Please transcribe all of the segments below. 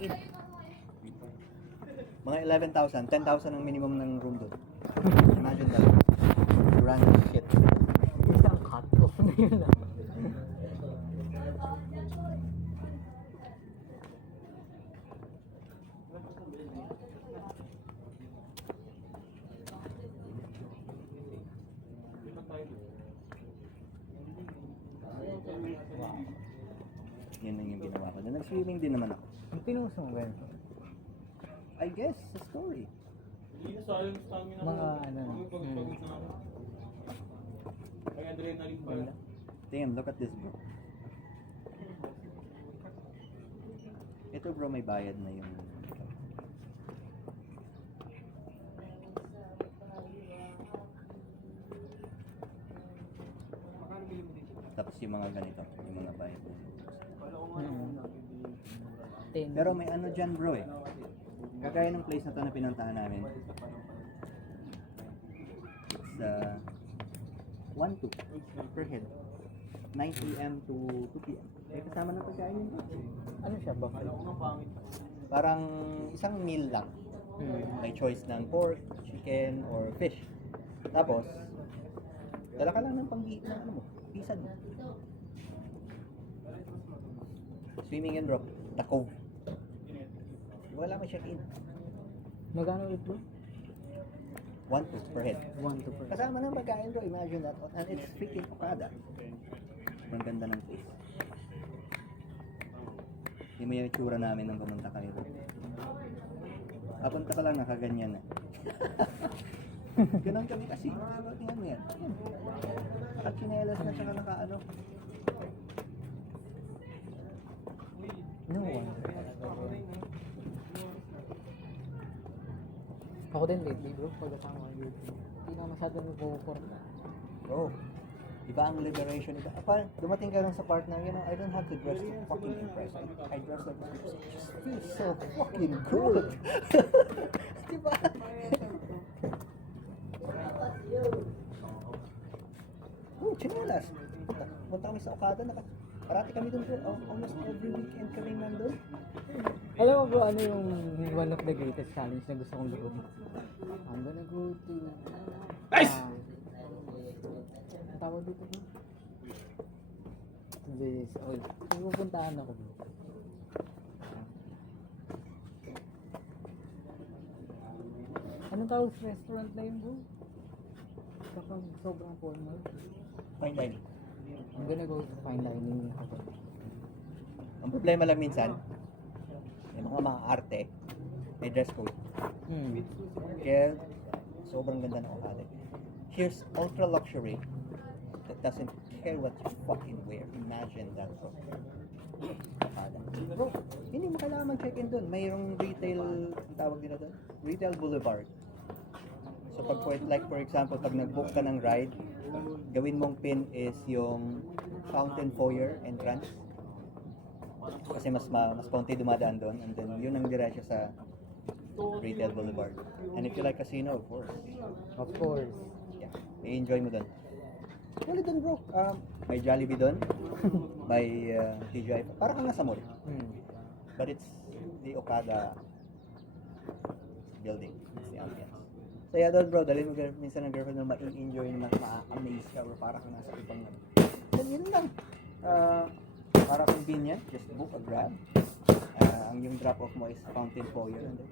check-in. Mga 11,000, 10,000 ang minimum ng room doon. Imagine that. Random shit. Isang cut-off na yun lang. Yun lang yung ginawa ko. Nag-swimming din naman ako. Ang pinuso mo ba yun? I guess, sa story. Mga ano. Damn, look at this bro. Ito bro, may bayad na yung... Tapos yung mga ganito, yung mga bayad na. Pero may ano dyan bro eh. Kagaya ng place na to na pinuntahan namin. It's 1-2 per head. 9 p.m. to 2 p.m. May kasama na pagkain yun bro. Ano siya ba? Parang isang meal lang. May choice ng pork, chicken, or fish. Tapos, dala ka lang ng panggi ng ano mo, pizza mo. Swimming in bro, the cove. Wala may check-in. Magkano ulit bro? 1-2 per head. 1 to per. Kasama ng pagkain bro, imagine that. And it's freaking Okada. Ang ganda ng place. Hindi mo yung itsura namin nang pumunta kami bro. Papunta ka lang, nakaganyan na. Ganon kami kasi. Tingnan mo yan. Nakachinelas na tsaka naka-ano. No one. Ako din lately bro, pagkasama ko YouTube. Hindi na masyadong nagpo-forma. Bro, iba ang liberation. Iba. Apa, dumating ka lang sa part na, you know, I don't have to dress to fucking impress. I dress like this. It just feels so fucking good. Diba? Oh, chinelas. Punta kami sa Okada. Parati kami dun bro. Almost every weekend kami nandun. Alam mo bro, ano yung one of the greatest challenge na gusto kong gawin? I'm gonna go to... Nice! Ang tawag dito bro? This, may pupuntahan ako bro. Anong tawag sa restaurant na yun bro? Kapag sobrang formal. Fine dining. I'm gonna go to fine dining. Ang problema lang minsan, yung mga arte, may dress code. Kaya, sobrang ganda ng Okada. Here's ultra luxury that doesn't care what you fucking wear. Imagine that, bro. Okada. Bro, hindi mo kailangan mag-check-in dun. Mayroong retail, ang tawag nila dun? Retail boulevard. So, pag, like for example, pag nag-book ka ng ride, gawin mong pin is yung fountain foyer entrance. Kasi mas konti dumadaan doon, and then yun ang diretso sa retail boulevard. And if you like casino, of course. Of course. Yeah, i-enjoy mo doon. Ulit doon bro, may Jollibee doon, may TGI, parang kang nasa mall. But it's the Okada building, it's the ambience. So yeah doon bro, dalhin mo minsan ng girlfriend na ma-enjoy naman, ma-amaze ka, or parang kang nasa ibang then yun lang. Para convenient, just book a Grab. Ang yung drop-off mo is fountain foyer, and then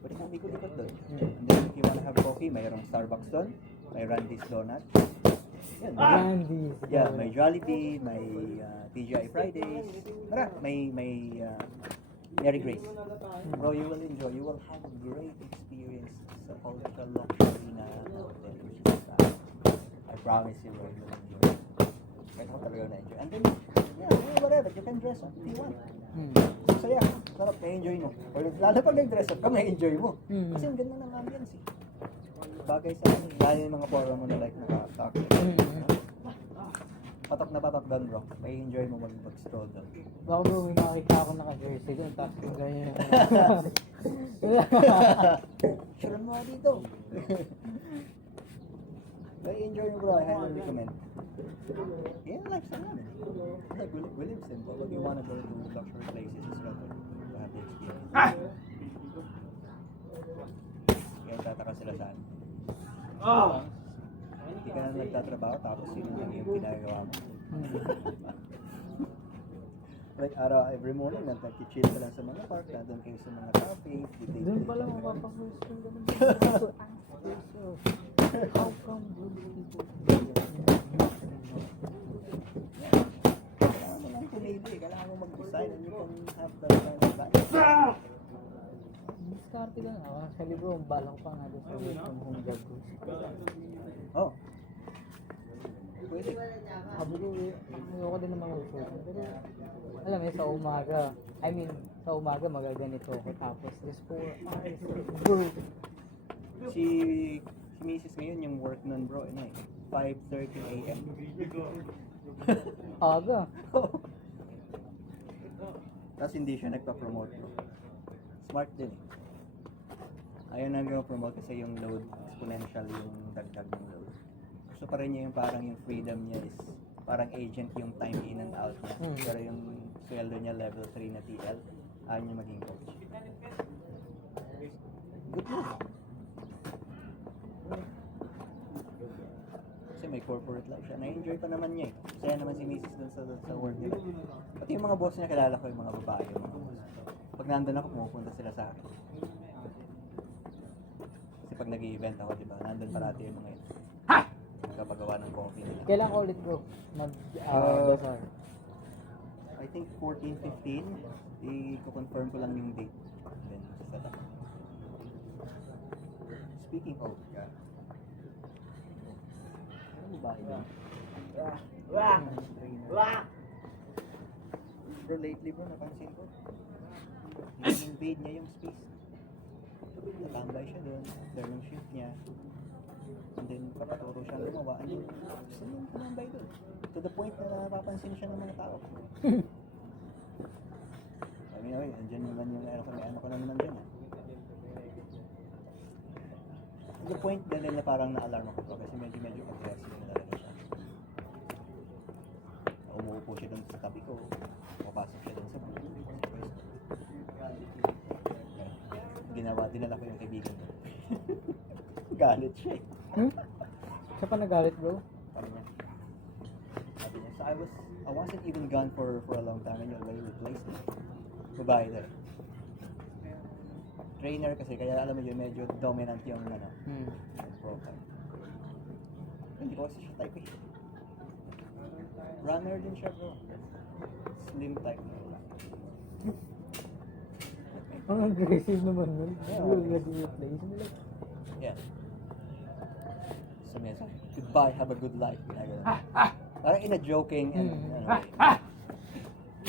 pwede kang ikot-ikot doon. And then if you wanna have coffee, mayroong Starbucks doon, may Randy's Donut. Yan, Randy's. yeah, may Jollibee, may TGI Fridays. May Mary Grace. Bro, you will enjoy. You will have a great experience sa ultra luxury na hotel. I promise you, bro, you will enjoy. Kahit ako talaga na-enjoy. And then, yeah, whatever, you can dress up if you want. So yeah, sarap, na-enjoy mo. Or lalo pag nag-dress up ka, ma-enjoy mo. Kasi ang ganda ng ambience eh. Bagay sa akin, lalo yung mga forum mo na like naka-talk. Patok na patok doon bro. May-enjoy mo mag-stroll doon. Baka bro, may makita ako naka-jersey doon, tapos kung ganyan. Sure mo dito. May-enjoy mo bro, I highly recommend. Yan ang lifestyle namin. Like, we live simple, but we wanna go to luxury places as well to have Kaya tataka sila saan. Hindi ka na nagtatrabaho tapos yun lang yung ginagawa mo. Like every morning, nagkiki-chill ka lang sa mga park, nandun kayo sa mga cafes. Doon pala mapapag-question ka naman. How come good people? Kailangan mo lang pumili, kailangan mo mag-decide and you can have that kind of life. Diskarte ka na. Actually bro, balak pa nga doon sa work from home job ko. Oh. Pwede. Sabi ko, ayoko din naman mag-work. Pero, alam mo, sa umaga, sa umaga magaganito ako. Tapos, there's 4 hours of work. Si Mrs. ngayon, yung work nun bro, 5:30 a.m. Aga. Tapos hindi siya nagpa-promote bro. Smart din eh. Ayaw na promote kasi yung load, exponential yung dagdag ng load. Gusto pa rin niya yung parang yung freedom niya is parang agent yung time in and out niya. Pero yung sweldo niya level 3 na TL, ayaw niya maging coach. Good move. Kasi may corporate life siya. Na-enjoy pa naman niya eh. Masaya naman si Mrs. dun sa work nila. Pati yung mga boss niya, kilala ko yung mga babae. Yung mga boss. Pag nandun ako, pumupunta sila sa akin. Kasi pag nag-i-event ako, di ba, nandun parati yung mga yun. Nagpapagawa ng coffee nila. Kailan ka ulit bro? Mag-bazaar? I think 14-15. I-confirm ko lang yung date. Then, set up. Speaking of, ano ba yun? Bro, lately bro, napansin ko. Invade niya yung space. Natambay siya doon after ng shift niya. And then, papaturo siya gumawa. And then, gusto niya yung tumambay doon. To the point na napapansin siya ng mga tao. Sabi niya, oy, andyan naman yung ano ko na naman dyan. To the point na nila parang na-alarm ako kasi medyo aggressive na talaga siya. Umuupo siya doon sa tabi ko. Papasok siya doon sa pwesto. Ginawa, dinala ko yung kaibigan ko. Galit siya eh. Siya pa nagalit bro? Sabi niya. So I wasn't even gone for a long time and you already replaced me. Babae na rin. Trainer kasi, kaya alam mo yun, medyo dominant yung yung profile. Hindi ko kasi siya type eh. Runner din siya bro. Slim type na wala. Ang aggressive naman nun. Yeah. You already replaced me like. Yeah. So may sabi, goodbye, have a good life. Ginagano. Parang in a joking and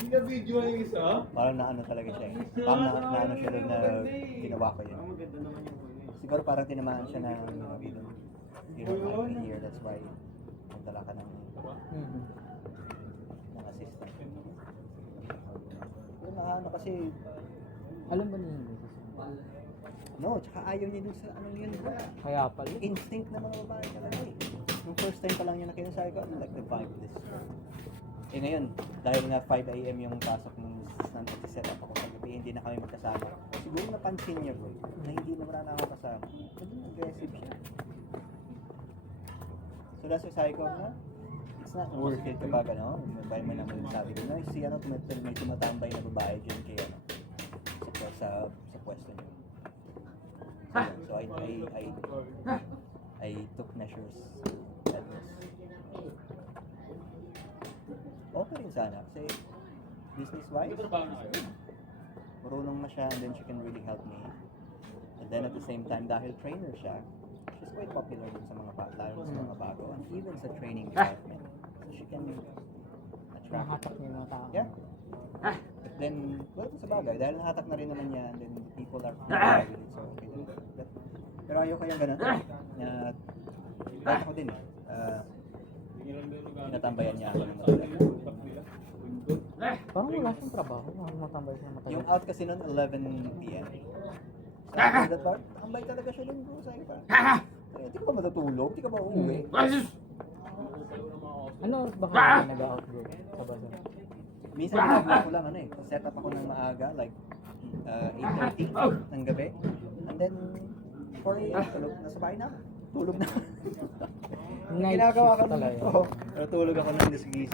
Hindi na video yung isa? parang naano talaga siya eh. Parang naano siya doon na ginawa ko yun. Siguro parang tinamaan siya ng you don't like me here, that's why nagdala ka ng assistant. Pero naano kasi, Alam ba niya yung no, tsaka ayaw niya dun sa anong yun. Kaya pala. Instinct na mga babae talaga eh. Yung first time pa lang niya nakita sa akin, like the vibe this. Eh ngayon, dahil nga 5 AM yung pasok ng assistant at set up ako sa gabi, hindi na kami magkasama. Siguro napansin niya bro, na hindi na wala na ako kasama. Naging aggressive siya. So that's why sabi ko, it's not worth it kapag may naman sabi ko, si may tumatambay na babae dyan kaya sa pwesto niya. So I took measures at this. Okay rin sana kasi business-wise, marunong na siya and then she can really help me. And then at the same time, dahil trainer siya, she's quite popular din sa mga lalo sa mga bago and even sa training department. So she can attract. Nahatak niya yung mga tao. Yeah. But then, well, sa bagay, dahil nahatak na rin naman niya, and then people are familiar with it, so okay lang. Pero ayoko yung ganun. Kahit ako din eh. Tinatambayan niya ako ng matagal. Parang wala siyang trabaho. Parang matambay siya matagal. Yung out kasi noon, 11 p.m. So, after that part, tambay talaga siya dun bro. Sa'yo parang, di ka ba matutulog? Di ka ba uuwi? Ano oras ba kayo nag-out bro? Sa bazaar? Minsan ginagawa ko lang set up ako ng maaga, like 8:30 ng gabi. And then, 4 a.m. tulog. Nasa bahay na ako. Tulog na. Night Ginagawa shift ko nun. talaga. Oo. Natulog ako nung nagising.